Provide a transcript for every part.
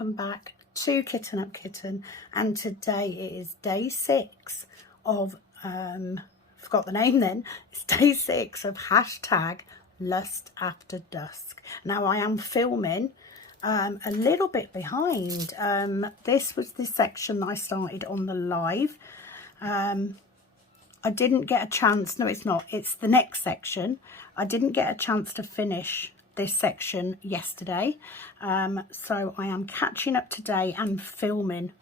welcome back to Kitten Up Kitten, and today it is day 6 of forgot the name then. It's day 6 of hashtag Lust After Dusk. Now I am filming a little bit behind. This was the section that I started on the live. I didn't get a chance, no it's not, it's the next section. I didn't get a chance to finish this section yesterday, so I am catching up today and filming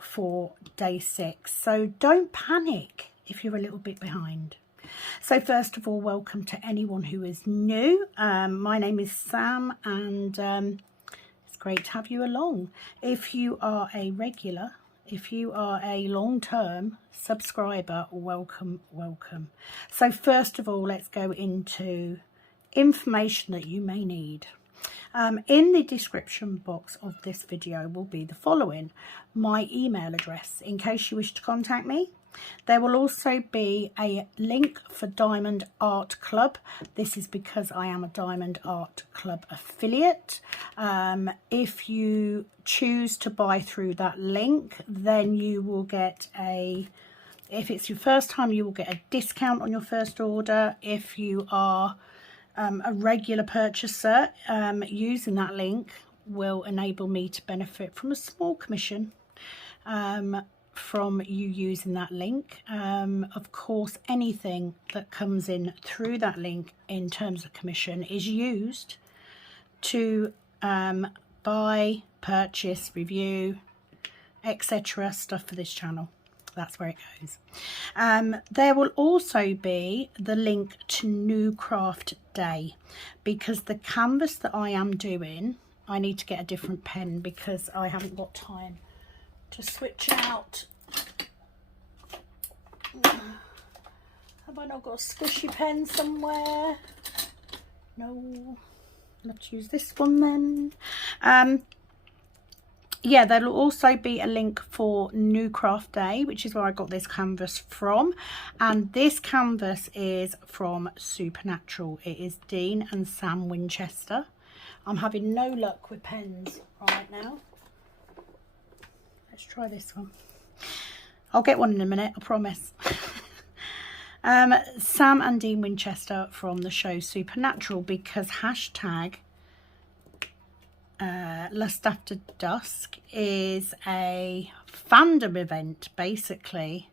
for day 6. So don't panic if you're a little bit behind. So first of all, welcome to anyone who is new. My name is Sam, and it's great to have you along. If you are a regular, if you are a long-term subscriber, welcome, welcome. So first of all, let's go into information that you may need. In the description box of this video will be the following: my email address in case you wish to contact me. There will also be a link for Diamond Art Club. This is because I am a Diamond Art Club affiliate. If you choose to buy through that link, then you will get if it's your first time, you will get a discount on your first order. If you are a regular purchaser, using that link will enable me to benefit from a small commission from you using that link. Of course, anything that comes in through that link in terms of commission is used to buy, purchase, review, etc. stuff for this channel. That's where it goes. There will also be the link to New Craft Day, because the canvas that I am doing, I need to get a different pen because I haven't got time to switch out. Have I not got a squishy pen somewhere? No, I'll have to use this one then. Yeah, there'll also be a link for New Craft Day, which is where I got this canvas from. And this canvas is from Supernatural. It is Dean and Sam Winchester. I'm having no luck with pens right now. Let's try this one. I'll get one in a minute, I promise. Sam and Dean Winchester from the show Supernatural, because hashtag Lust After Dusk is a fandom event. Basically,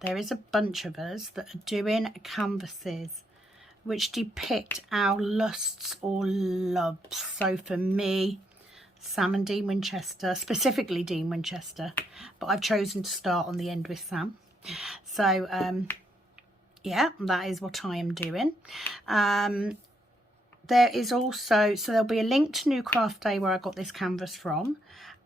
there is a bunch of us that are doing canvases which depict our lusts or loves. So for me, Sam and Dean Winchester, specifically Dean Winchester, but I've chosen to start on the end with Sam. So yeah, that is what I am doing. There is also, so there'll be a link to New Craft Day where I got this canvas from,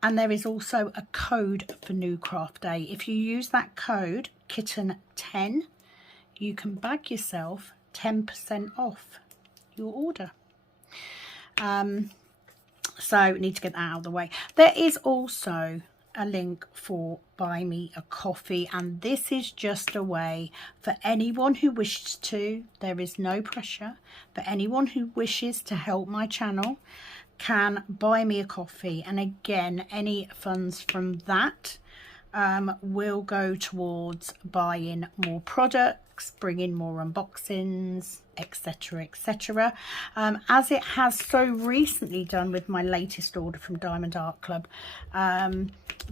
and there is also a code for New Craft Day. If you use that code, kitten10, you can bag yourself 10% off your order. So need to get that out of the way. There is also a link for Buy Me a Coffee, and this is just a way for anyone who wishes to, there is no pressure, but anyone who wishes to help my channel can buy me a coffee, and again, any funds from that will go towards buying more products, bringing more unboxings, etc, etc, as it has so recently done with my latest order from Diamond Art Club.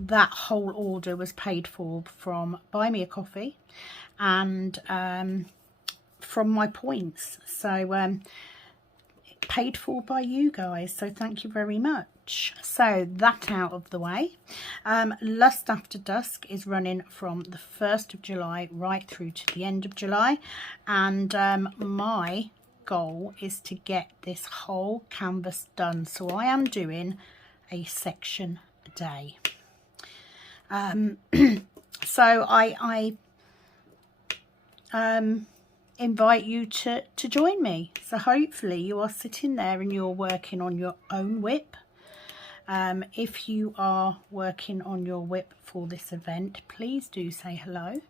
That whole order was paid for from Buy Me a Coffee and from my points, so paid for by you guys, so thank you very much. So that out of the way, Lust After Dusk is running from the 1st of July right through to the end of July, and my goal is to get this whole canvas done, so I am doing a section a day. So I invite you to join me. So hopefully you are sitting there and you're working on your own whip. If you are working on your whip for this event, please do say hello.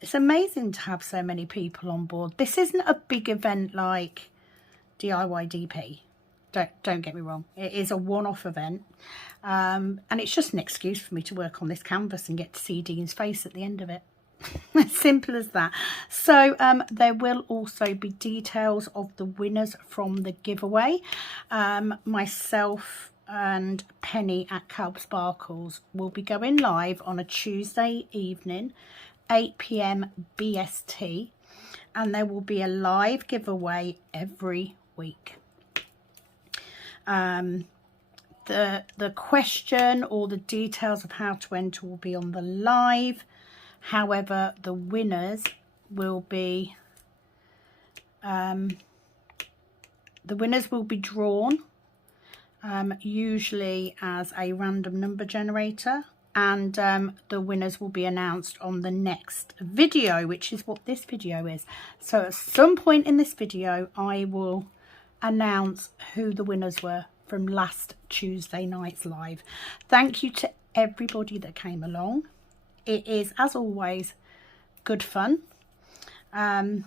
It's amazing to have so many people on board. This isn't a big event like DIY DP. Don't get me wrong, it is a one-off event, and it's just an excuse for me to work on this canvas and get to see Dean's face at the end of it. As simple as that. So there will also be details of the winners from the giveaway. Myself and Penny at Calb Sparkles will be going live on a Tuesday evening, 8 PM BST, and there will be a live giveaway every week. The question or the details of how to enter will be on the live. However, the winners will be drawn usually as a random number generator, and the winners will be announced on the next video, which is what this video is. So at some point in this video I will announce who the winners were from last Tuesday night's live. Thank you to everybody that came along. It is, as always, good fun. Yeah,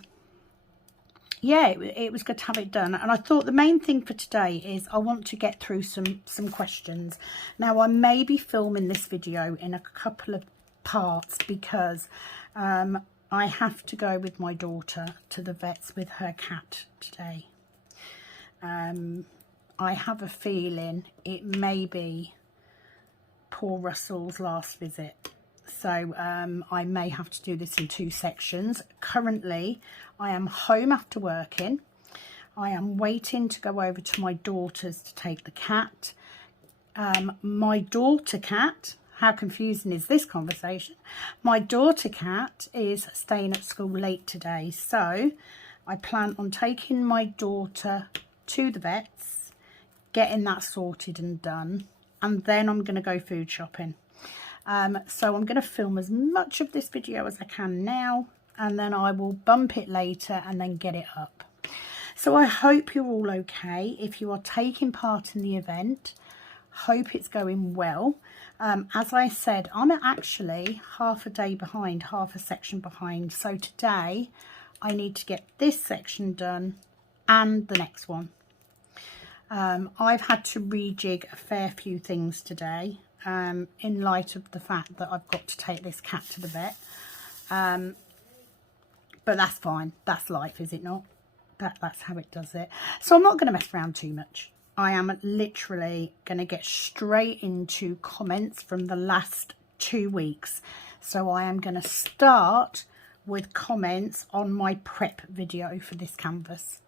it was good to have it done. And I thought the main thing for today is I want to get through some questions. Now, I may be filming this video in a couple of parts because I have to go with my daughter to the vets with her cat today. I have a feeling it may be poor Russell's last visit. So I may have to do this in 2 sections. Currently, I am home after working. I am waiting to go over to my daughter's to take the cat. My daughter cat, how confusing is this conversation? My daughter cat is staying at school late today. So I plan on taking my daughter to the vets, getting that sorted and done. And then I'm going to go food shopping. So I'm going to film as much of this video as I can now, and then I will bump it later and then get it up. So I hope you're all okay. If you are taking part in the event, hope it's going well. As I said, I'm actually half a day behind, half a section behind. So today I need to get this section done and the next one. I've had to rejig a fair few things today. In light of the fact that I've got to take this cat to the vet. But that's fine. That's life, is it not? That's how it does it. So I'm not going to mess around too much. I am literally going to get straight into comments from the last 2 weeks. So I am going to start with comments on my prep video for this canvas.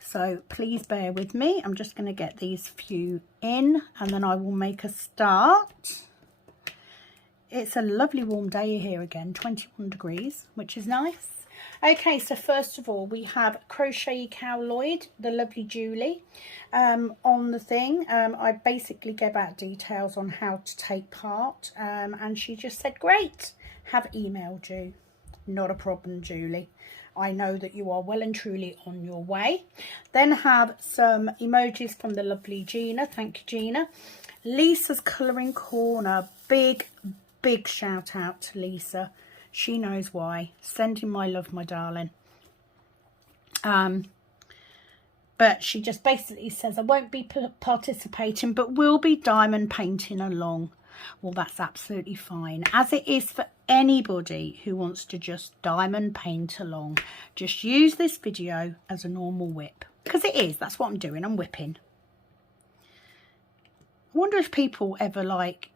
So please bear with me. I'm just going to get these few in and then I will make a start. It's a lovely warm day here again, 21 degrees, which is nice. Okay, so first of all, we have Crochet Cow Lloyd, the lovely Julie, on the thing. I basically gave out details on how to take part, and she just said, great, have emailed you. Not a problem, Julie. I know that you are well and truly on your way. Then have some emojis from the lovely Gina. Thank you, Gina. Lisa's Colouring Corner. Big shout out to Lisa. She knows why. Sending my love, my darling. But she just basically says, I won't be participating, but will be diamond painting along. Well, that's absolutely fine, as it is for anybody who wants to just diamond paint along. Just use this video as a normal whip, because it is. That's what I'm doing. I'm whipping. I wonder if people ever like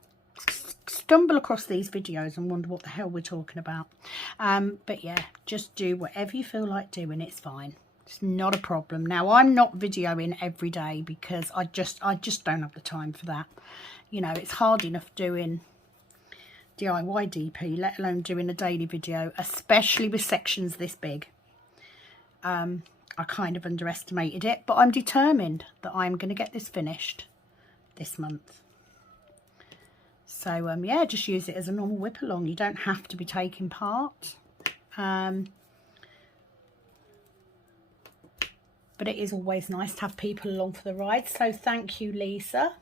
stumble across these videos and wonder what the hell we're talking about. But yeah, just do whatever you feel like doing. It's fine. It's not a problem. Now, I'm not videoing every day because I just don't have the time for that. You know, it's hard enough doing DIY DP, let alone doing a daily video, especially with sections this big. I kind of underestimated it, but I'm determined that I'm going to get this finished this month. So, yeah, just use it as a normal whip along. You don't have to be taking part. But it is always nice to have people along for the ride. So thank you, Lisa.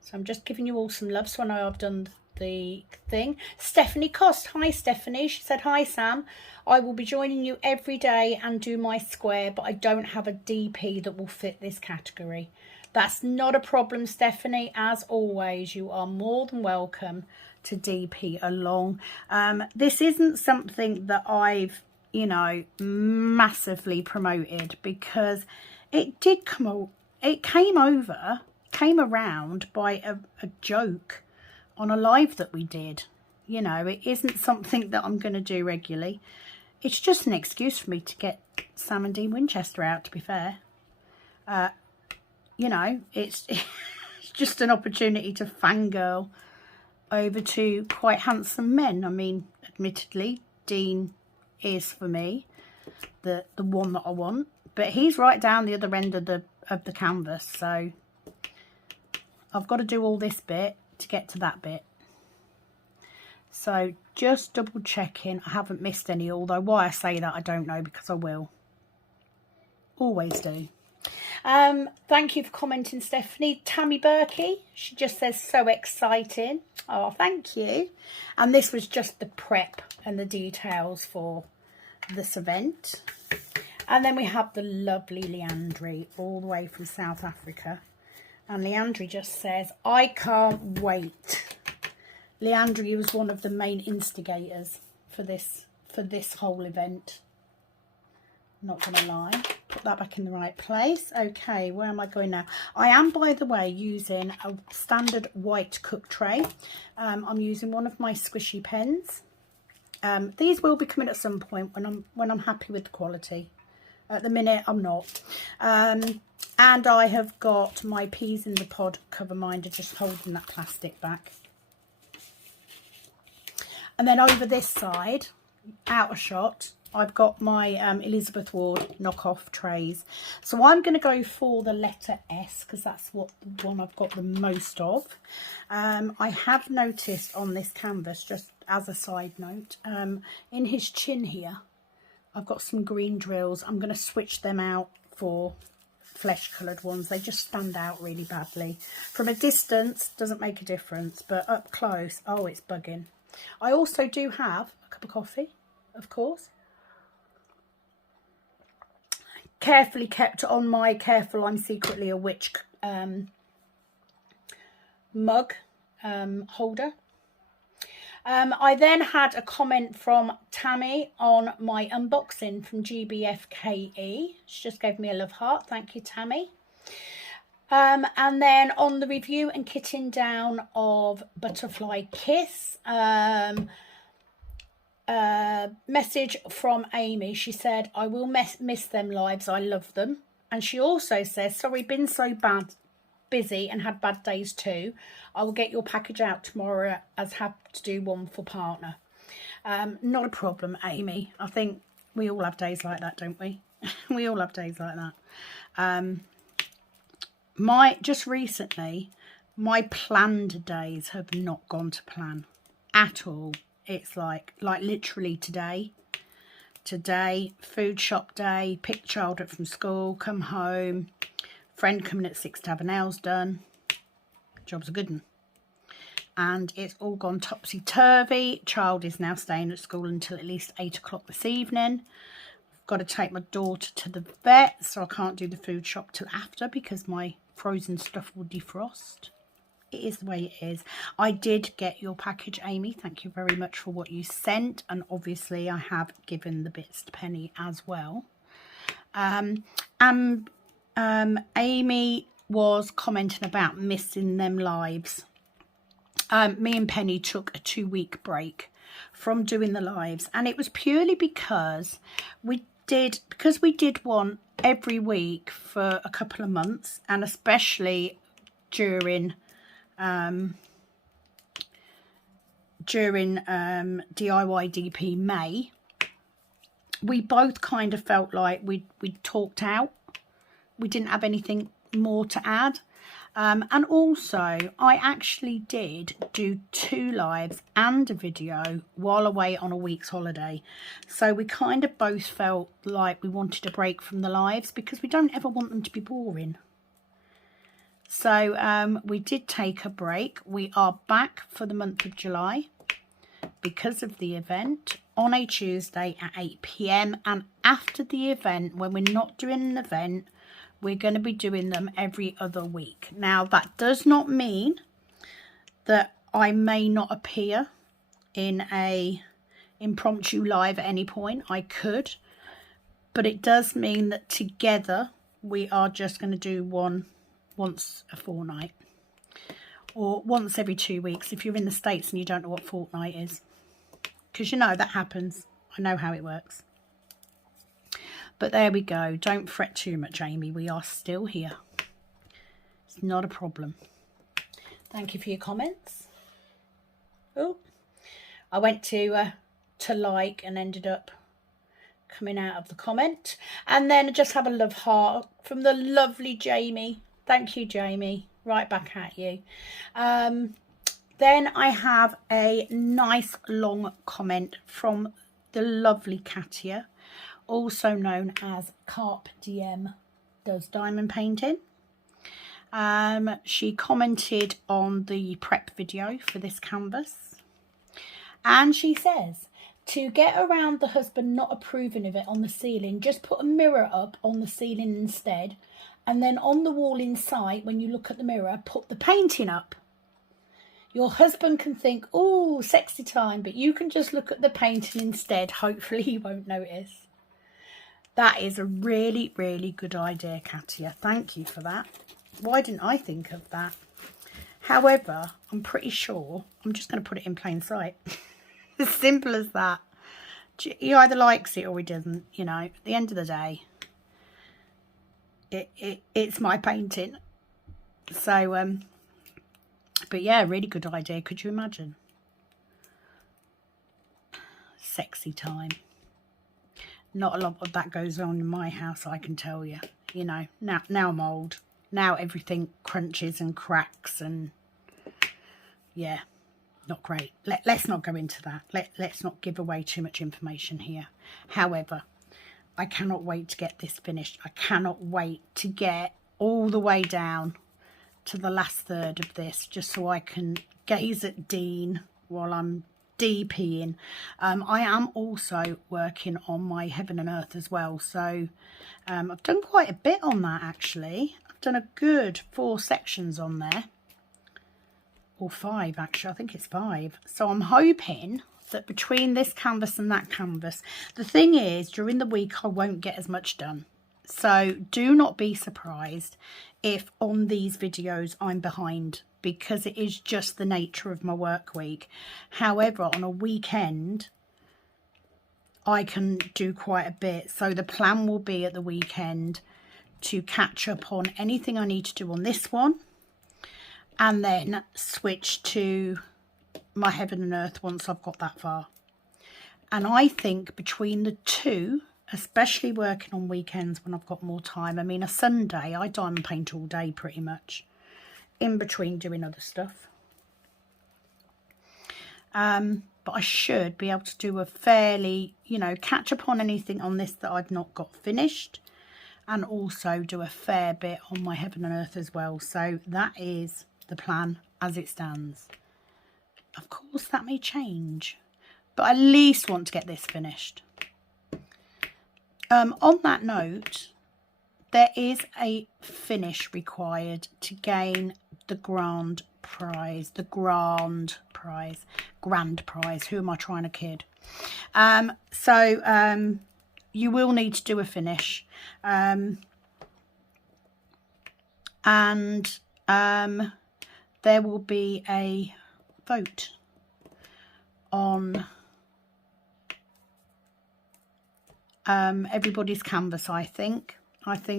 So I'm just giving you all some love. So I know I've done the thing. Stephanie Cost, hi Stephanie. She said, hi Sam, I will be joining you every day and do my square, but I don't have a DP that will fit this category. That's not a problem, Stephanie. As always, you are more than welcome to DP along. This isn't something that I've, you know, massively promoted, because it did come, it came around by a joke on a live that we did. You know, it isn't something that I'm going to do regularly. It's just an excuse for me to get Sam and Dean Winchester out, to be fair. You know, it's just an opportunity to fangirl over two quite handsome men. I mean, admittedly, Dean is for me the one that I want, but he's right down the other end of the canvas, so I've got to do all this bit to get to that bit. So just double checking I haven't missed any, although why I say that I don't know, because I will. Always do. Thank you for commenting, Stephanie. Tammy Berkey, she just says, so exciting. Oh, thank you. And this was just the prep and the details for this event. And then we have the lovely Leandri, all the way from South Africa. And Leandri just says, I can't wait. Leandri was one of the main instigators for this whole event. Not gonna lie. Put that back in the right place. Okay, where am I going now? I am, by the way, using a standard white cook tray. I'm using one of my squishy pens. These will be coming at some point when I'm happy with the quality. At the minute, I'm not. And I have got my peas in the pod cover minder, just holding that plastic back. And then over this side, out of shot, I've got my Elizabeth Ward knockoff trays. So I'm going to go for the letter S, because that's what the one I've got the most of. I have noticed on this canvas, just as a side note, in his chin here, I've got some green drills. I'm going to switch them out for flesh coloured ones. They just stand out really badly. From a distance, doesn't make a difference, but up close, oh, it's bugging. I also do have a cup of coffee, of course. Carefully kept on my Careful I'm Secretly a Witch mug holder. I then had a comment from Tammy on my unboxing from GBFKE. She just gave me a love heart. Thank you, Tammy. And then on the review and kitting down of Butterfly Kiss, message from Amy. She said, I will miss them lives. I love them. And she also says, sorry, been so busy and had bad days too. I will get your package out tomorrow, as have to do one for partner. Not a problem, Amy. I think we all have days like that, don't we? We all have days like that. Just recently, my planned days have not gone to plan at all. It's like literally today, food shop day, pick child up from school, come home, friend coming at 6 to have her nails done. Job's a good one. And it's all gone topsy-turvy. Child is now staying at school until at least 8 o'clock this evening. I've got to take my daughter to the vet, so I can't do the food shop till after because my frozen stuff will defrost. It is the way it is. I did get your package, Amy. Thank you very much for what you sent. And obviously I have given the bits to Penny as well. Amy was commenting about missing them lives. Me and Penny took a 2-week break from doing the lives. And it was purely because we did one every week for a couple of months. And especially during DIY DP May, we both kind of felt like we talked out. We didn't have anything more to add. And also, I actually did do 2 lives and a video while away on a week's holiday. So we kind of both felt like we wanted a break from the lives because we don't ever want them to be boring. So we did take a break. We are back for the month of July because of the event on a Tuesday at 8 p.m. and after the event, when we're not doing an event, we're going to be doing them every other week. Now, that does not mean that I may not appear in a impromptu live at any point. I could, but it does mean that together we are just going to do one once a fortnight or once every 2 weeks if you're in the States and you don't know what fortnight is, because you know that happens. I know how it works. But there we go. Don't fret too much, Amy. We are still here. It's not a problem. Thank you for your comments. Oh, I went to like and ended up coming out of the comment. And then just have a love heart from the lovely Jamie. Thank you, Jamie. Right back at you. Then I have a nice long comment from the lovely Katia, also known as Carpe Diem Does Diamond Painting. She commented on the prep video for this canvas. And she says, to get around the husband not approving of it on the ceiling, just put a mirror up on the ceiling instead. And then on the wall inside, when you look at the mirror, put the painting up. Your husband can think, oh, sexy time, but you can just look at the painting instead. Hopefully he won't notice. That is a really, really good idea, Katia. Thank you for that. Why didn't I think of that? However, I'm pretty sure I'm just going to put it in plain sight. As simple as that. He either likes it or he doesn't, you know. At the end of the day, it's my painting. So, but yeah, really good idea. Could you imagine? Sexy time. Not a lot of that goes on in my house, I can tell you. You know, now I'm old. Now everything crunches and cracks and yeah, not great. Let's not go into that. Let's not give away too much information here. However, I cannot wait to get this finished. I cannot wait to get all the way down to the last third of this, just so I can gaze at Dean while I'm DPing. I am also working on my Heaven and Earth as well, so I've done quite a bit on that actually. I've done a good 4 sections on there, or 5 actually. I think it's 5. So I'm hoping that between this canvas and that canvas, the thing is, during the week I won't get as much done. So do not be surprised if on these videos I'm behind, because it is just the nature of my work week. However, on a weekend I can do quite a bit. So the plan will be at the weekend to catch up on anything I need to do on this one, and then switch to my Heaven and Earth once I've got that far. And I think between the two, especially working on weekends when I've got more time, I mean a Sunday I diamond paint all day pretty much, in between doing other stuff. But I should be able to do a fairly, you know, catch up on anything on this that I've not got finished, and also do a fair bit on my Heaven and Earth as well. So that is the plan as it stands. Of course that may change, but I at least want to get this finished. On that note, there is a finish required to gain the grand prize. Grand prize. Who am I trying to kid? You will need to do a finish. There will be a vote on everybody's canvas. I think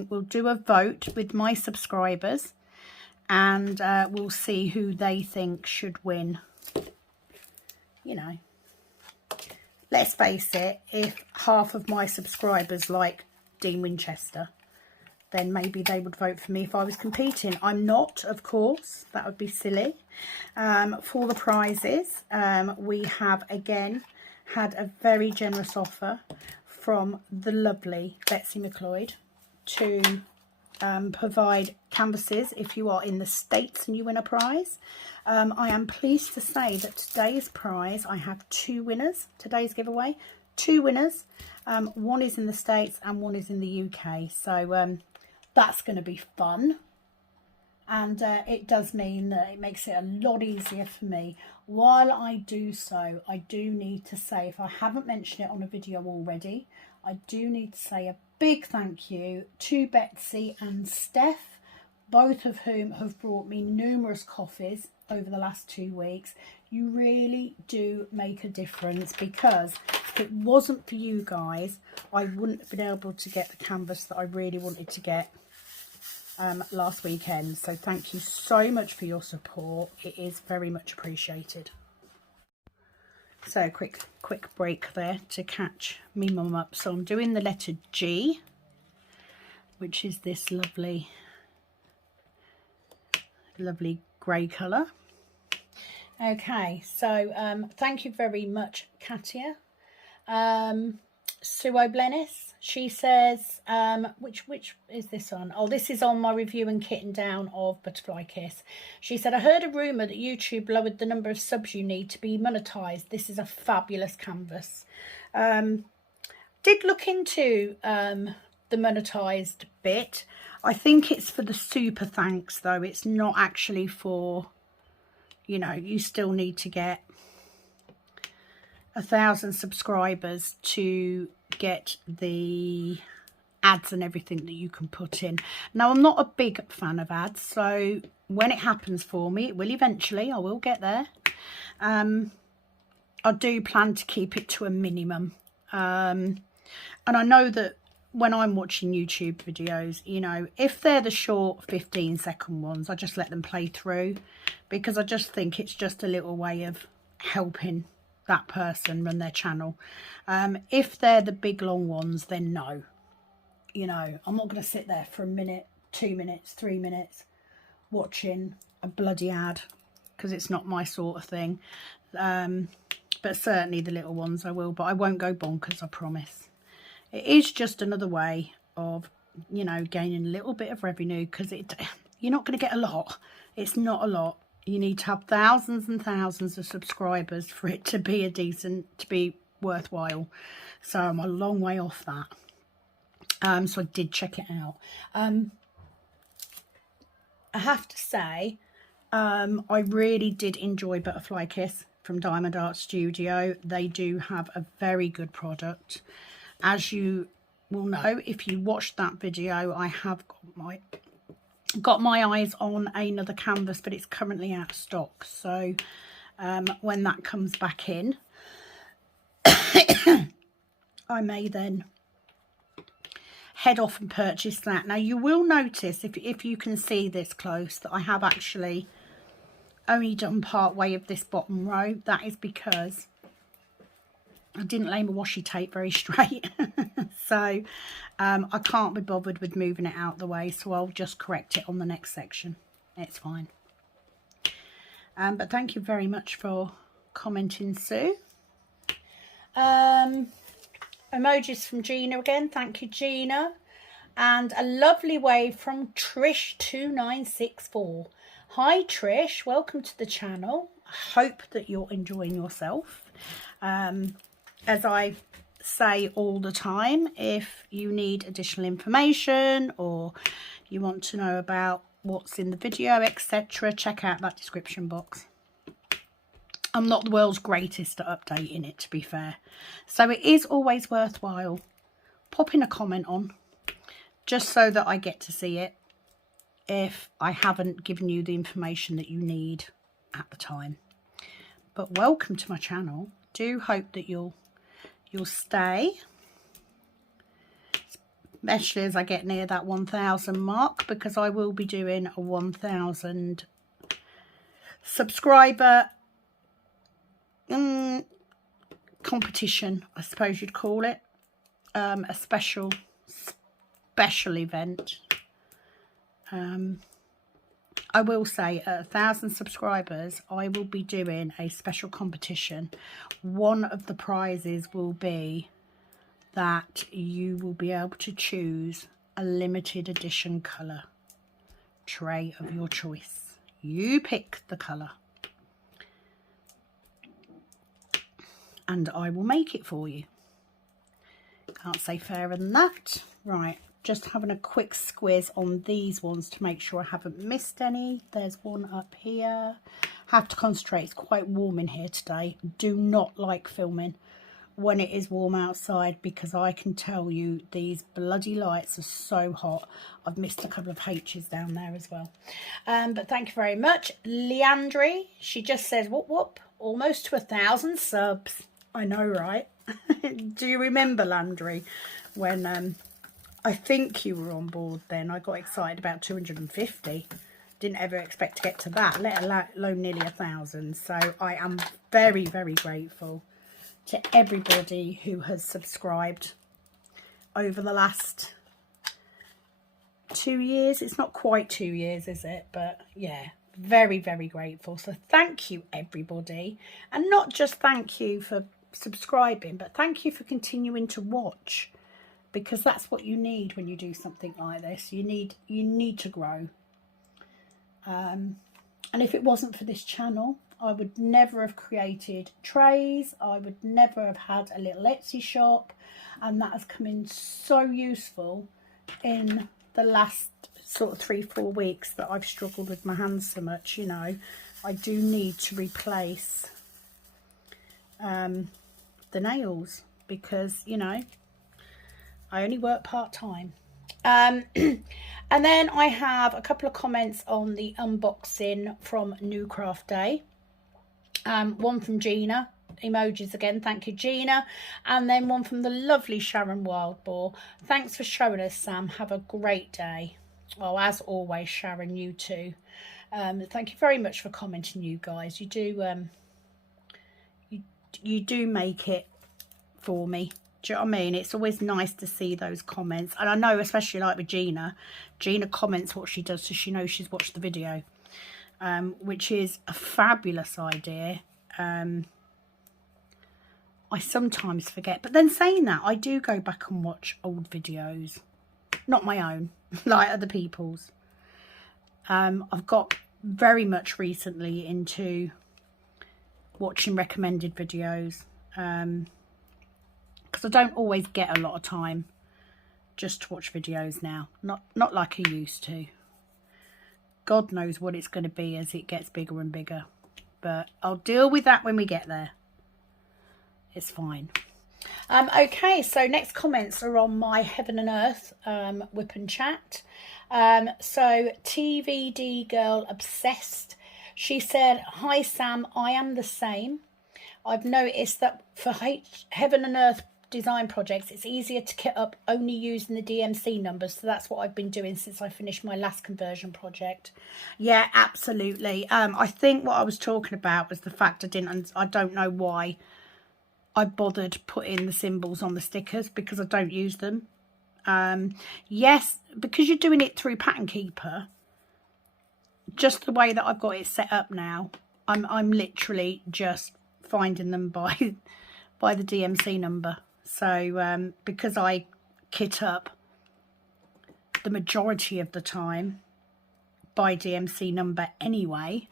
we'll do a vote with my subscribers, and we'll see who they think should win. You know, let's face it, if half of my subscribers like Dean Winchester, then maybe they would vote for me if I was competing. I'm not, of course. That would be silly. For the prizes, we have again had a very generous offer from the lovely Betsy McLeod to provide canvases if you are in the States and you win a prize. I am pleased to say that today's prize, I have 2 winners, today's giveaway, 2 winners. One is in the States and one is in the UK. So that's going to be fun. And it does mean that it makes it a lot easier for me. While I do so, I do need to say, if I haven't mentioned it on a video already, I do need to say a big thank you to Betsy and Steph, both of whom have brought me numerous coffees over the last 2 weeks. You really do make a difference, because if it wasn't for you guys, I wouldn't have been able to get the canvas that I really wanted to get last weekend. So thank you so much for your support. It is very much appreciated. So quick break there to catch me mum up. So I'm doing the letter G, which is this lovely grey colour. Okay, so thank you very much, Katia. Sue O'Blennis, she says, which is this on? Oh, this is on my review and kitting down of Butterfly Kiss. She said, I heard a rumour that YouTube lowered the number of subs you need to be monetised. This is a fabulous canvas. Did look into the monetised bit. I think it's for the super thanks though. It's not actually for, you know, you still need to get 1,000 subscribers to get the ads and everything that you can put in. Now, I'm not a big fan of ads, so when it happens for me, it will eventually, I will get there. I do plan to keep it to a minimum. And I know that when I'm watching YouTube videos, you know, if they're the short 15-second ones, I just let them play through, because I just think it's just a little way of helping that person run their channel. If they're the big long ones, then no. You know, I'm not going to sit there for a minute, 2 minutes, 3 minutes watching a bloody ad, because it's not my sort of thing. But certainly the little ones I will, but I won't go bonkers, I promise. It is just another way of, you know, gaining a little bit of revenue, because you're not going to get a lot. It's not a lot. You need to have thousands and thousands of subscribers for it to be to be worthwhile. So I'm a long way off that. So I did check it out. I have to say, I really did enjoy Butterfly Kiss from Diamond Art Studio. They do have a very good product. As you will know, if you watched that video, I have got my eyes on another canvas, but it's currently out of stock. So when that comes back in, I may then head off and purchase that. Now, you will notice, if you can see this close, that I have actually only done part way of this bottom row. That is because I didn't lay my washi tape very straight. So I can't be bothered with moving it out the way, so I'll just correct it on the next section. It's fine. But thank you very much for commenting, Sue. Emojis from Gina again. Thank you, Gina. And a lovely wave from Trish2964. Hi, Trish. Welcome to the channel. I hope that you're enjoying yourself. As I say all the time, if you need additional information or you want to know about what's in the video, etc., check out that description box. I'm not the world's greatest at updating it, to be fair, so it is always worthwhile popping a comment on, just so that I get to see it if I haven't given you the information that you need at the time. But welcome to my channel. Do hope that you'll stay, especially as I get near that 1,000 mark, because I will be doing a 1,000 subscriber competition, I suppose you'd call it, a special event. I will say at 1,000 subscribers, I will be doing a special competition. One of the prizes will be that you will be able to choose a limited edition colour tray of your choice. You pick the colour and I will make it for you. Can't say fairer than that. Right, just having a quick squiz on these ones to make sure I haven't missed any. There's one up here. Have to concentrate, it's quite warm in here today. Do not like filming when it is warm outside, because I can tell you these bloody lights are so hot. I've missed a couple of H's down there as well. But thank you very much. Leandri, she just says, whoop whoop, almost to 1,000 subs. I know, right? Do you remember, Landry, when I think you were on board then? I got excited about 250. Didn't ever expect to get to that, let alone nearly 1,000. So I am very, very grateful to everybody who has subscribed over the last 2 years. It's not quite 2 years, is it? But yeah, very, very grateful. So thank you, everybody. And not just thank you for subscribing, but thank you for continuing to watch, because that's what you need when you do something like this. You need to grow. And if it wasn't for this channel, I would never have created trays. I would never have had a little Etsy shop, and that has come in so useful in the last sort of 3-4 weeks that I've struggled with my hands so much. You know, I do need to replace the nails, because, you know, I only work part-time. And then I have a couple of comments on the unboxing from New Craft Day. One from Gina, emojis again, thank you Gina, and then one from the lovely Sharon Wildboar. Thanks for showing us, Sam. Have a great day. Well, as always, Sharon, you too. Thank you very much for commenting, you guys. You do you do make it for me. Do you know what I mean? It's always nice to see those comments, and I know especially like with Gina comments what she does so she knows she's watched the video. Which is a fabulous idea. I sometimes forget, but then saying that, I do go back and watch old videos, not my own, like other people's. I've got very much recently into watching recommended videos, because I don't always get a lot of time just to watch videos now, not like I used to. God knows what it's going to be as it gets bigger and bigger. But I'll deal with that when we get there. It's fine. Okay, so next comments are on my Heaven and Earth whip and chat. So TVD Girl Obsessed, she said, hi Sam, I am the same. I've noticed that for Heaven and Earth design projects, it's easier to kit up only using the DMC numbers, so that's what I've been doing since I finished my last conversion project. Yeah, absolutely. I think what I was talking about was the fact I don't know why I bothered putting the symbols on the stickers, because I don't use them. Yes, because you're doing it through Pattern Keeper, just the way that I've got it set up now, I'm literally just finding them by the DMC number. So because I kit up the majority of the time by DMC number anyway,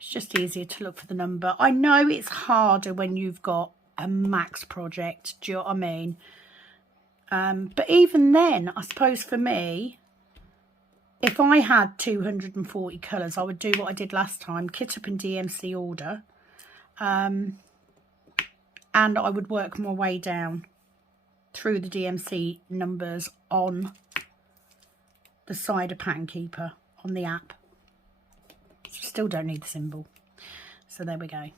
it's just easier to look for the number. I know it's harder when you've got a max project, do you know what I mean? But even then, I suppose for me, if I had 240 colours, I would do what I did last time, kit up in DMC order, and I would work my way down through the DMC numbers on the side of Pattern Keeper on the app. Still don't need the symbol. So there we go.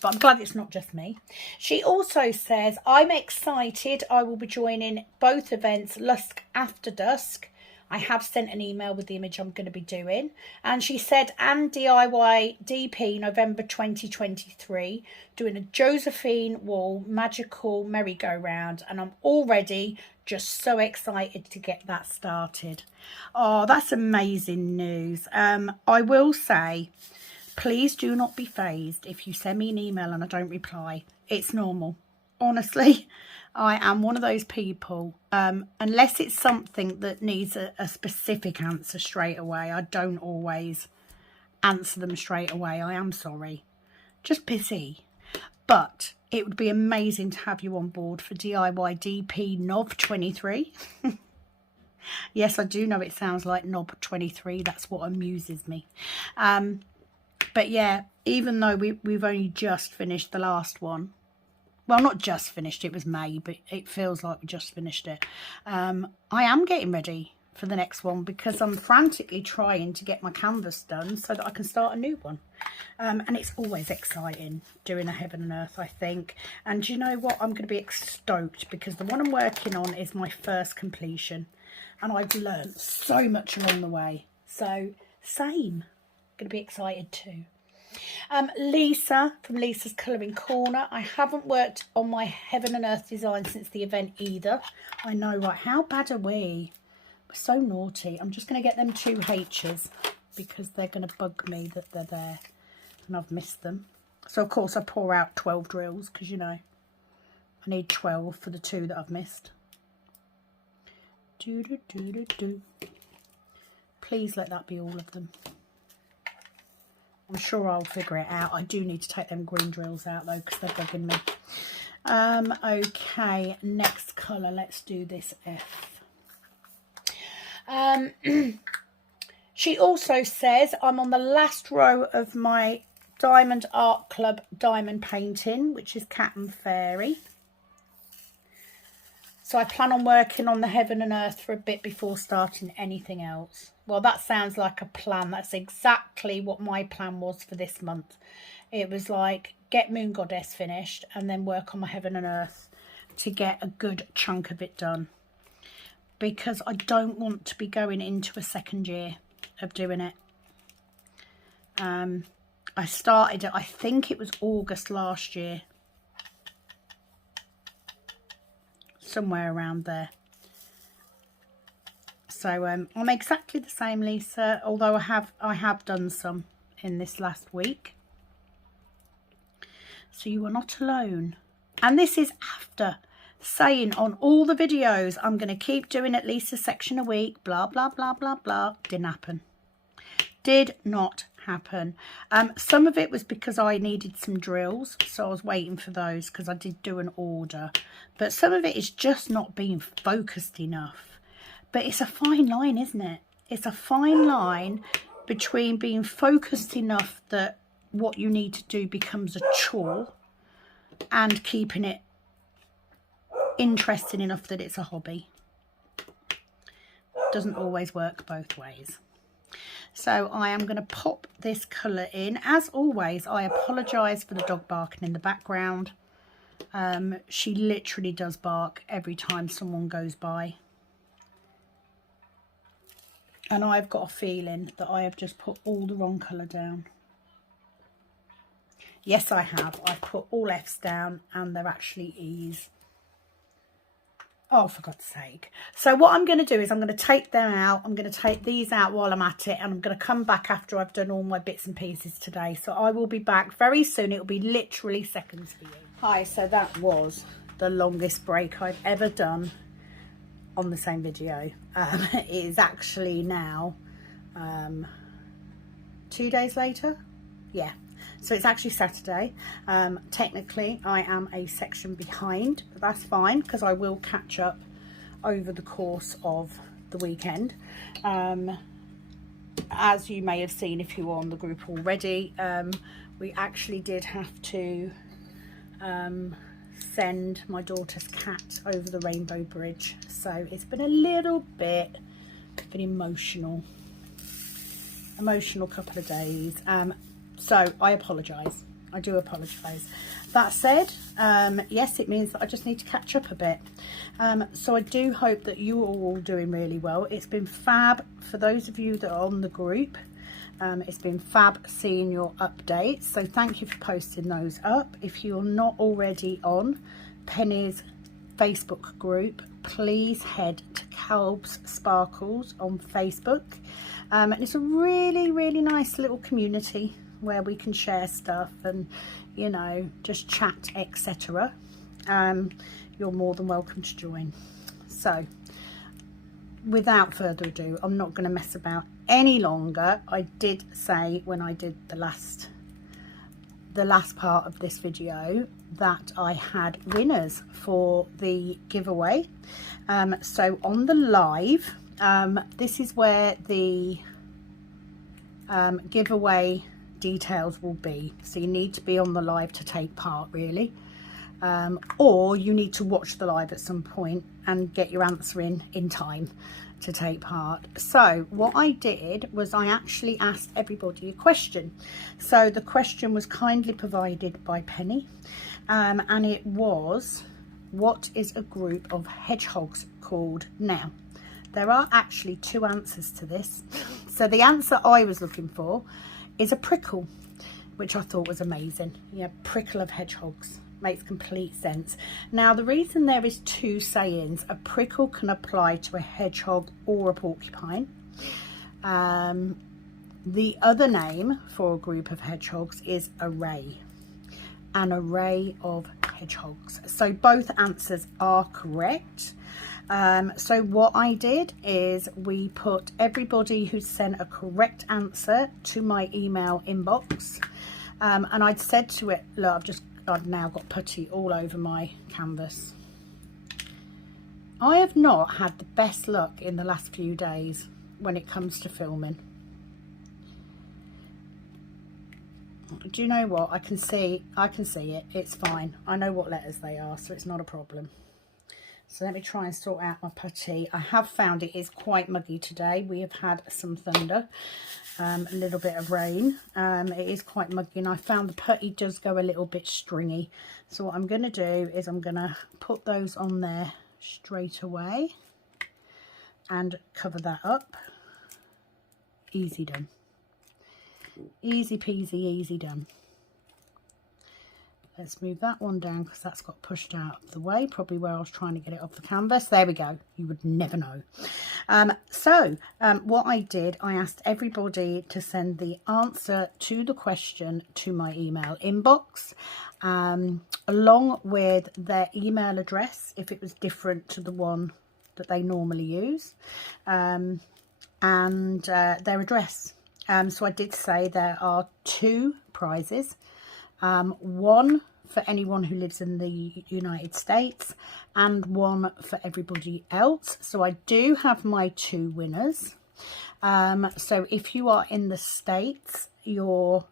But I'm glad it's not just me. She also says, I'm excited. I will be joining both events, Lusk After Dusk. I have sent an email with the image I'm going to be doing. And she said, and DIY DP November 2023, doing a Josephine Wall magical merry-go-round. And I'm already just so excited to get that started. Oh, that's amazing news. I will say, please do not be phased if you send me an email and I don't reply. It's normal. Honestly, I am one of those people, unless it's something that needs a specific answer straight away, I don't always answer them straight away. I am sorry. Just busy. But it would be amazing to have you on board for DIY DP Nov 23. Yes, I do know it sounds like Knob 23. That's what amuses me. But yeah, even though we've only just finished the last one, well, not just finished, it was May, but it feels like we just finished it. I am getting ready for the next one because I'm frantically trying to get my canvas done so that I can start a new one. And it's always exciting doing a Heaven and Earth, I think. And you know what? I'm going to be stoked because the one I'm working on is my first completion. And I've learned so much along the way. So, same. Going to be excited too. Lisa from Lisa's Colouring Corner. I haven't worked on my Heaven and Earth design since the event either. I know, right? How bad are we? We're so naughty. I'm just going to get them 2 H's because they're going to bug me that they're there and I've missed them. So, of course, I pour out 12 drills because, you know, I need 12 for the 2 that I've missed. Please let that be all of them. I'm sure I'll figure it out. I do need to take them green drills out though because they're bugging me. Okay, next colour. Let's do this F. She also says I'm on the last row of my Diamond Art Club diamond painting, which is Cat and Fairy. So I plan on working on the Heaven and Earth for a bit before starting anything else. Well, that sounds like a plan. That's exactly what my plan was for this month. It was like, get Moon Goddess finished and then work on my Heaven and Earth to get a good chunk of it done. Because I don't want to be going into a second year of doing it. I started it, I think it was August last year. Somewhere around there. So I'm exactly the same, Lisa, although I have done some in this last week. So you are not alone. And this is after saying on all the videos I'm going to keep doing at least a section a week, blah blah blah blah blah. Didn't happen. Did not happen. Some of it was because I needed some drills, so I was waiting for those because I did do an order. But some of it is just not being focused enough. But it's a fine line, isn't it? It's a fine line between being focused enough that what you need to do becomes a chore and keeping it interesting enough that it's a hobby. Doesn't always work both ways. So I am going to pop this colour in. As always, I apologise for the dog barking in the background. She literally does bark every time someone goes by. And I've got a feeling that I have just put all the wrong colour down. Yes, I have. I've put all F's down and they're actually E's. Oh, for God's sake. So what I'm going to do is I'm going to take them out. I'm going to take these out while I'm at it. And I'm going to come back after I've done all my bits and pieces today. So I will be back very soon. It will be literally seconds for you. Hi, so that was the longest break I've ever done on the same video. It is actually now 2 days later. Yeah. So it's actually Saturday. Technically, I am a section behind, but that's fine because I will catch up over the course of the weekend. As you may have seen if you were on the group already, we actually did have to send my daughter's cat over the Rainbow Bridge. So it's been a little bit of an emotional couple of days. So I apologise. I do apologise. That said, yes, it means that I just need to catch up a bit. So I do hope that you are all doing really well. It's been fab for those of you that are on the group. It's been fab seeing your updates. So thank you for posting those up. If you're not already on Penny's Facebook group, please head to Calb's Sparkles on Facebook. And it's a really, really nice little community where we can share stuff and, you know, just chat, etc. you're more than welcome to join. So without further ado, I'm not going to mess about any longer. I did say when I did the last part of this video that I had winners for the giveaway. So on the live, this is where the giveaway details will be. So you need to be on the live to take part, really, or you need to watch the live at some point and get your answer in time to take part. So what I did was I actually asked everybody a question. So the question was kindly provided by Penny, and it was, what is a group of hedgehogs called? Now there are actually two answers to this. So the answer I was looking for is a prickle, which I thought was amazing. Yeah, prickle of hedgehogs. Makes complete sense. Now the reason there is two sayings, a prickle can apply to a hedgehog or a porcupine. The other name for a group of hedgehogs is array, an array of hedgehogs. So both answers are correct. So what I did is we put everybody who sent a correct answer to my email inbox, and I'd said to it, look, I've now got putty all over my canvas. I have not had the best luck in the last few days when it comes to filming. Do you know what? I can see it. It's fine. I know what letters they are, so it's not a problem. So let me try and sort out my putty. I have found it is quite muggy today. We have had some thunder, a little bit of rain. It is quite muggy, and I found the putty does go a little bit stringy. So what I'm going to do is I'm going to put those on there straight away and cover that up. Easy done. Easy peasy, easy done. Let's move that one down because that's got pushed out of the way, probably where I was trying to get it off the canvas. There we go. You would never know. What I did, I asked everybody to send the answer to the question to my email inbox, along with their email address if it was different to the one that they normally use, and their address. So I did say there are two prizes. One for anyone who lives in the United States and one for everybody else. So I do have my two winners. So if you are in the States, your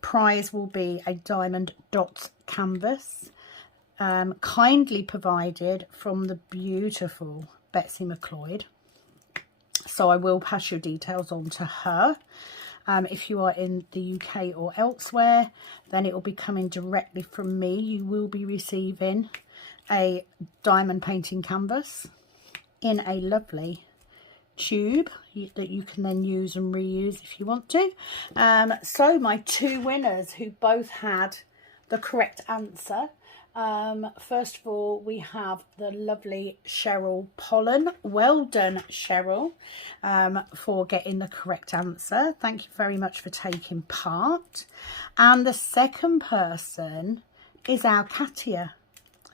prize will be a diamond dot canvas, kindly provided from the beautiful Betsy McLeod. So I will pass your details on to her. If you are in the UK or elsewhere, then it will be coming directly from me. You will be receiving a diamond painting canvas in a lovely tube that you can then use and reuse if you want to. So my two winners who both had the correct answer. First of all, we have the lovely Cheryl Pollen. Well done, Cheryl, for getting the correct answer. Thank you very much for taking part. And the second person is our Katia.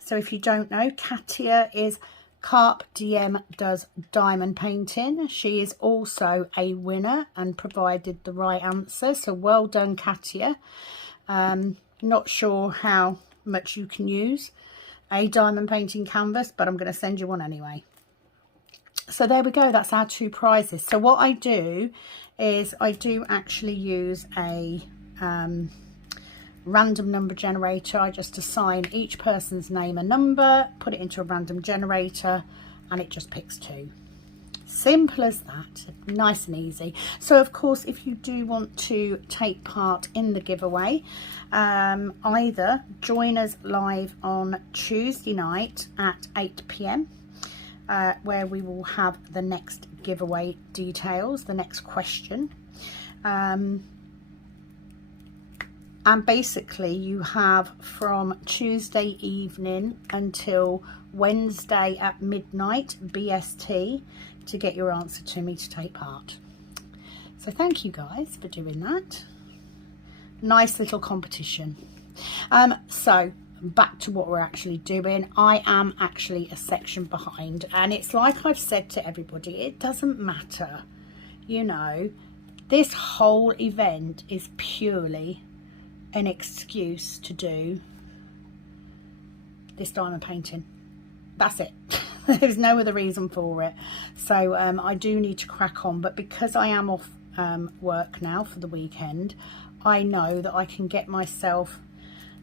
So if you don't know, Katia is Carp DM Does Diamond Painting. She is also a winner and provided the right answer. So well done, Katia. Not sure how much you can use a diamond painting canvas, but I'm going to send you one anyway. So there we go, that's our two prizes. So what I do is I do actually use a random number generator. I just assign each person's name a number, put it into a random generator, and it just picks two. Simple as that, nice and easy. So of course, if you do want to take part in the giveaway, either join us live on Tuesday night at 8 PM, where we will have the next giveaway details, the next question. And basically you have from Tuesday evening until Wednesday at midnight BST to get your answer to me to take part. So thank you guys for doing that. Nice little competition. So back to what we're actually doing. I am actually a section behind, and it's like I've said to everybody, it doesn't matter, you know, this whole event is purely an excuse to do this diamond painting. That's it. There's no other reason for it. So I do need to crack on, but because I am off work now for the weekend, I know that I can get myself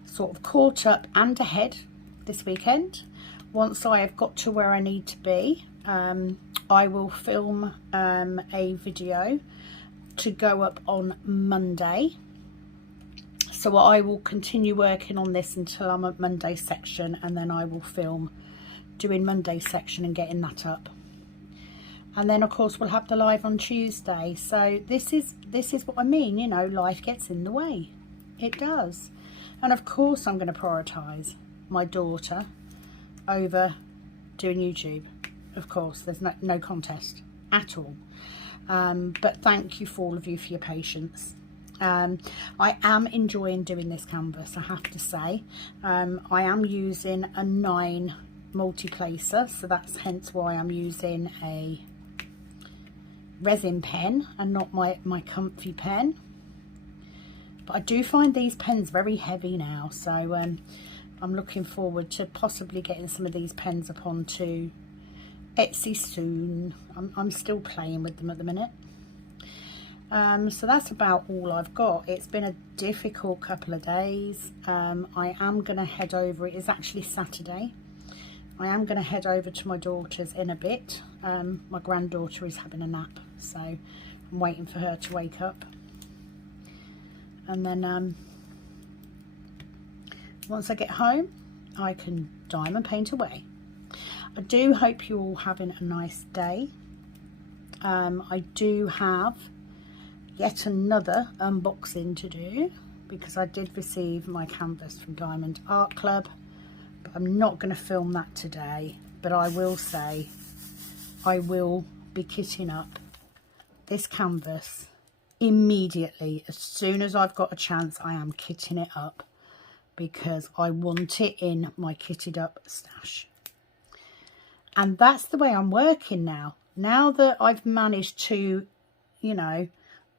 sort of caught up and ahead this weekend. Once I have got to where I need to be, I will film a video to go up on Monday. So I will continue working on this until I'm at Monday section, and then I will film doing Monday section and getting that up. And then of course we'll have the live on Tuesday. So this is what I mean, you know, life gets in the way. It does. And of course I'm going to prioritise my daughter over doing YouTube. Of course, there's no contest at all. But thank you for all of you for your patience. I am enjoying doing this canvas, I have to say. I am using a 9 multi-placer, so that's hence why I'm using a resin pen and not my comfy pen. But I do find these pens very heavy now, so I'm looking forward to possibly getting some of these pens up onto Etsy soon. I'm still playing with them at the minute. So that's about all I've got. It's been a difficult couple of days. I am going to head over, it is actually Saturday. I am going to head over to my daughter's in a bit. My granddaughter is having a nap, so I'm waiting for her to wake up. And then once I get home, I can diamond paint away. I do hope you're all having a nice day. I do have yet another unboxing to do, because I did receive my canvas from Diamond Art Club, but I'm not going to film that today. But I will say I will be kitting up this canvas immediately. As soon as I've got a chance, I am kitting it up, because I want it in my kitted up stash. And that's the way I'm working now. Now that I've managed to, you know,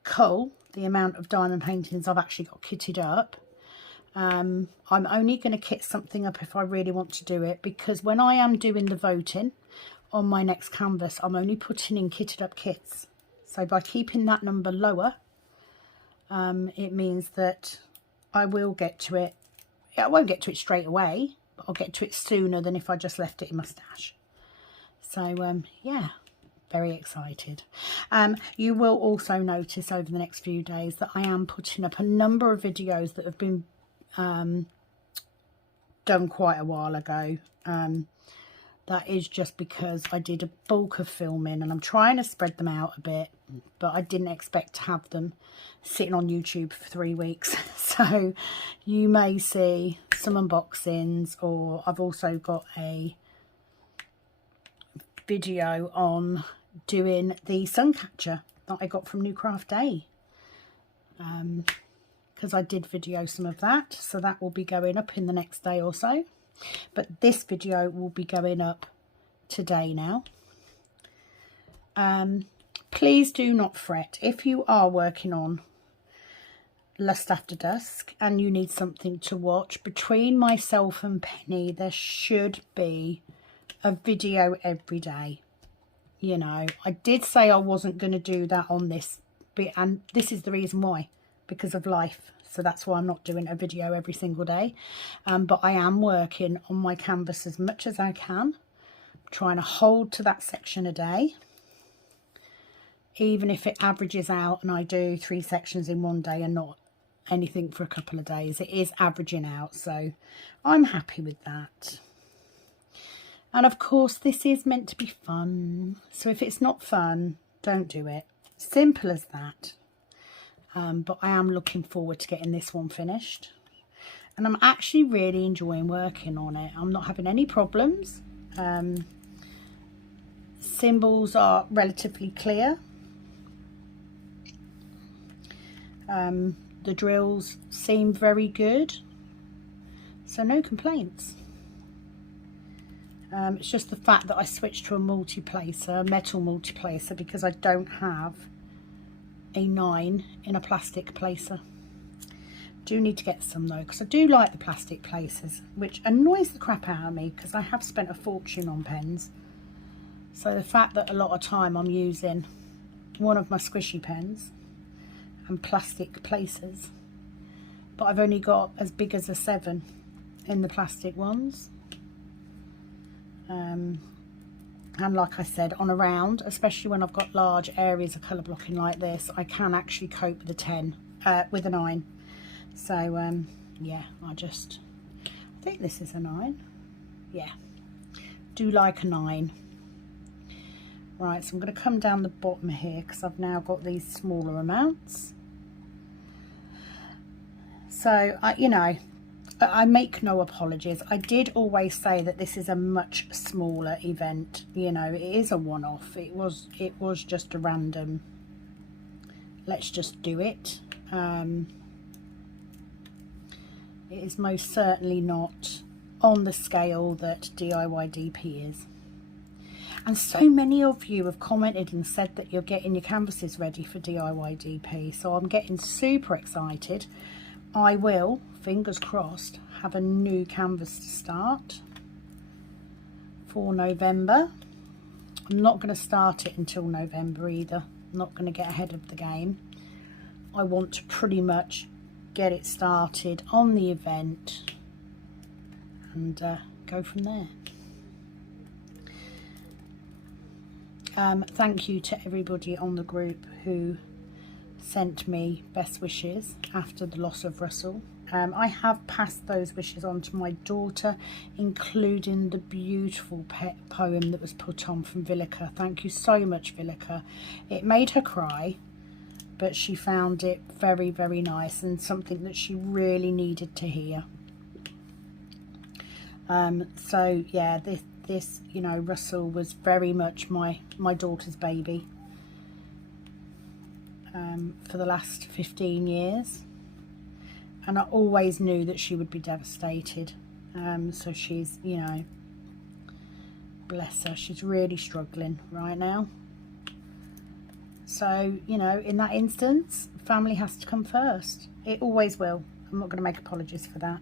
cull the amount of diamond paintings I've actually got kitted up, I'm only going to kit something up if I really want to do it, because when I am doing the voting on my next canvas, I'm only putting in kitted up kits. So by keeping that number lower, it means that I will get to it. I won't get to it straight away, but I'll get to it sooner than if I just left it in my stash. So yeah, very excited. You will also notice over the next few days that I am putting up a number of videos that have been done quite a while ago. That is just because I did a bulk of filming and I'm trying to spread them out a bit, but I didn't expect to have them sitting on YouTube for 3 weeks. So you may see some unboxings, or I've also got a video on doing the sun catcher that I got from New Craft Day, because I did video some of that, so that will be going up in the next day or so. But this video will be going up today now. Please do not fret if you are working on Lust After Dusk and you need something to watch. Between myself and Penny, there should be a video every day. You know, I did say I wasn't going to do that on this bit, and this is the reason why, because of life. So that's why I'm not doing a video every single day. But I am working on my canvas as much as I can, trying to hold to that section a day, even if it averages out and I do 3 sections in one day and not anything for a couple of days. It is averaging out, so I'm happy with that. And of course, this is meant to be fun. So if it's not fun, don't do it. Simple as that. But I am looking forward to getting this one finished. And I'm actually really enjoying working on it. I'm not having any problems. Symbols are relatively clear. The drills seem very good. So no complaints. It's just the fact that I switched to a multi-placer, a metal multi-placer, because I don't have a 9 in a plastic placer. Do need to get some though, because I do like the plastic placers, which annoys the crap out of me because I have spent a fortune on pens. So the fact that a lot of time I'm using one of my squishy pens and plastic placers, but I've only got as big as a 7 in the plastic ones. And like I said, on a round, especially when I've got large areas of colour blocking like this, I can actually cope with a 10, with a 9. So yeah, I think this is a 9. Yeah, do like a 9. Right, so I'm going to come down the bottom here because I've now got these smaller amounts. So you know, I make no apologies. I did always say that this is a much smaller event. You know, it is a one-off. It was just a random, let's just do it. It is most certainly not on the scale that DIY DP is. And so many of you have commented and said that you're getting your canvases ready for DIY DP. So I'm getting super excited. I will, fingers crossed, have a new canvas to start for November. I'm not going to start it until November either. I'm not going to get ahead of the game. I want to pretty much get it started on the event and go from there. Thank you to everybody on the group who sent me best wishes after the loss of Russell. I have passed those wishes on to my daughter, including the beautiful pet poem that was put on from Villica. Thank you so much, Villica. It made her cry, but she found it very, very nice and something that she really needed to hear. So yeah, this you know, Russell was very much my daughter's baby for the last 15 years, and I always knew that she would be devastated. So she's, you know, bless her, she's really struggling right now. So, you know, in that instance, family has to come first. It always will. I'm not going to make apologies for that.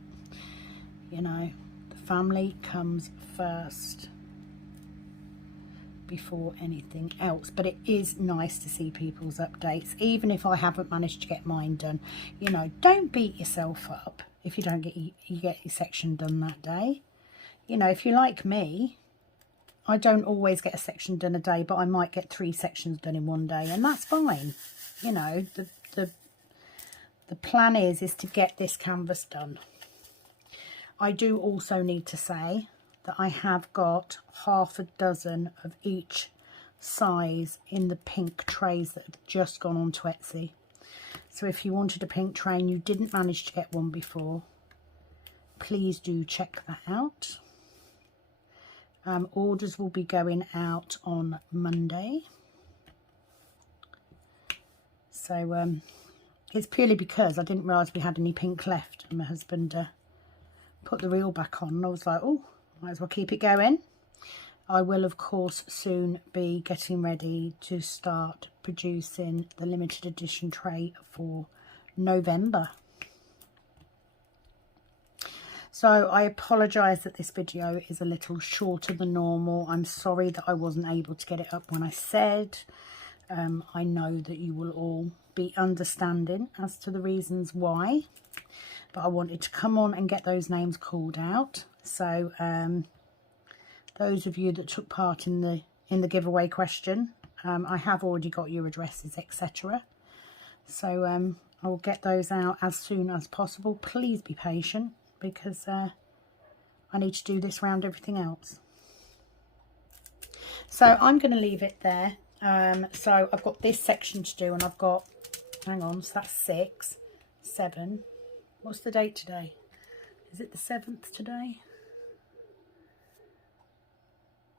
You know, the family comes first before anything else. But it is nice to see people's updates, even if I haven't managed to get mine done. You know, don't beat yourself up if you don't get your section done that day. You know, if you're like me, I don't always get a section done a day, but I might get 3 sections done in one day, and that's fine. You know, the plan is to get this canvas done. I do also need to say that I have got half a dozen of each size in the pink trays that have just gone on to Etsy. So if you wanted a pink tray and you didn't manage to get one before, please do check that out. Orders will be going out on Monday. So it's purely because I didn't realise we had any pink left, and my husband put the reel back on, and I was like, oh, might as well keep it going. I will of course soon be getting ready to start producing the limited edition tray for November. So I apologise that this video is a little shorter than normal. I'm sorry that I wasn't able to get it up when I said. I know that you will all be understanding as to the reasons why, but I wanted to come on and get those names called out. So those of you that took part in the giveaway question, I have already got your addresses, etc. So I will get those out as soon as possible. Please be patient, because I need to do this round everything else. So I'm going to leave it there. So I've got this section to do, and I've got, hang on, so that's 6, 7. What's the date today? Is it the 7th today?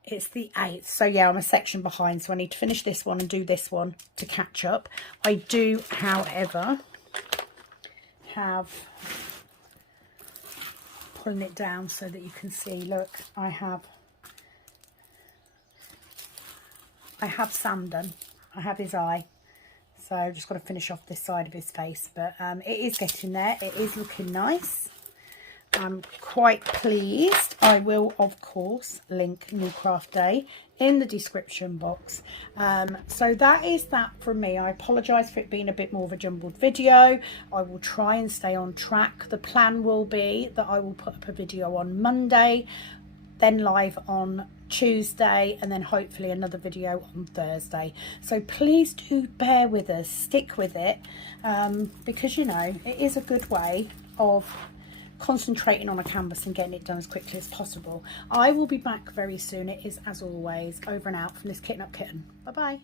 It's the 8th. So yeah, I'm a section behind, so I need to finish this one and do this one to catch up. I do, however, have pulling it down so that you can see. Look, I have Sam done. I have his eye. So I've just got to finish off this side of his face. But it is getting there. It is looking nice. I'm quite pleased. I will, of course, link New Craft Day in the description box. So that is that from me. I apologise for it being a bit more of a jumbled video. I will try and stay on track. The plan will be that I will put up a video on Monday, then live on Tuesday, and then hopefully another video on Thursday. So please do bear with us, stick with it, because you know it is a good way of concentrating on a canvas and getting it done as quickly as possible. I will be back very soon. It is, as always, over and out from this Kitten Up Kitten. Bye bye.